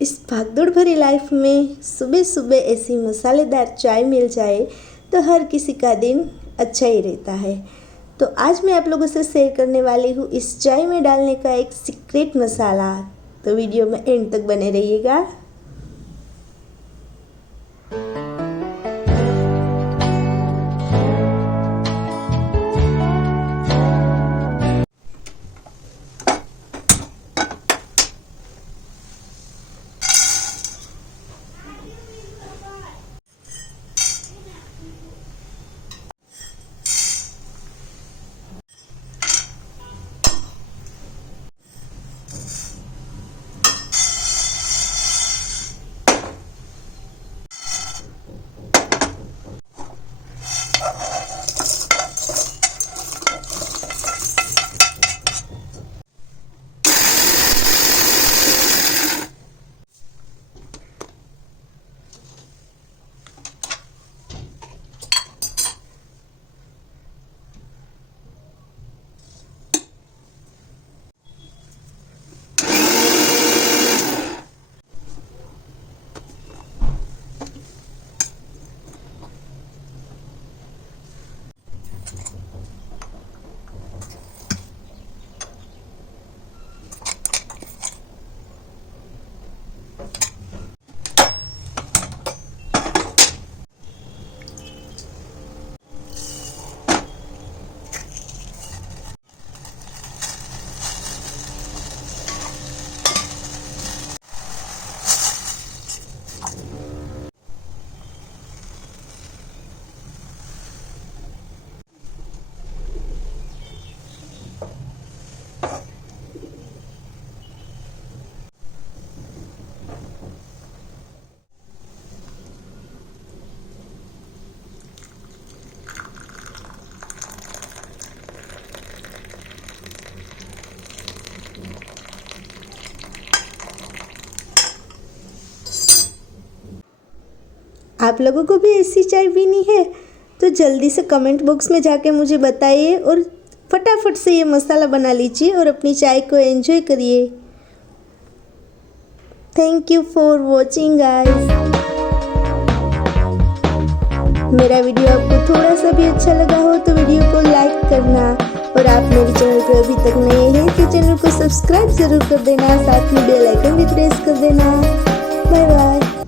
इस भागदौड़ भरी लाइफ में सुबह सुबह ऐसी मसालेदार चाय मिल जाए तो हर किसी का दिन अच्छा ही रहता है। तो आज मैं आप लोगों से शेयर करने वाली हूँ इस चाय में डालने का एक सीक्रेट मसाला। तो वीडियो में एंड तक बने रहिएगा। आप लोगों को भी ऐसी चाय पीनी है तो जल्दी से कमेंट बॉक्स में जाके मुझे बताइए और फटाफट से ये मसाला बना लीजिए और अपनी चाय को एंजॉय करिए। Thank you for watching guys. मेरा वीडियो आपको थोड़ा सा भी अच्छा लगा हो तो वीडियो को लाइक करना, और आप मेरे चैनल पर अभी तक नए हैं तो चैनल को सब्सक्राइब जरूर कर देना, साथ में बेल आइकन भी प्रेस कर देना। Bye bye.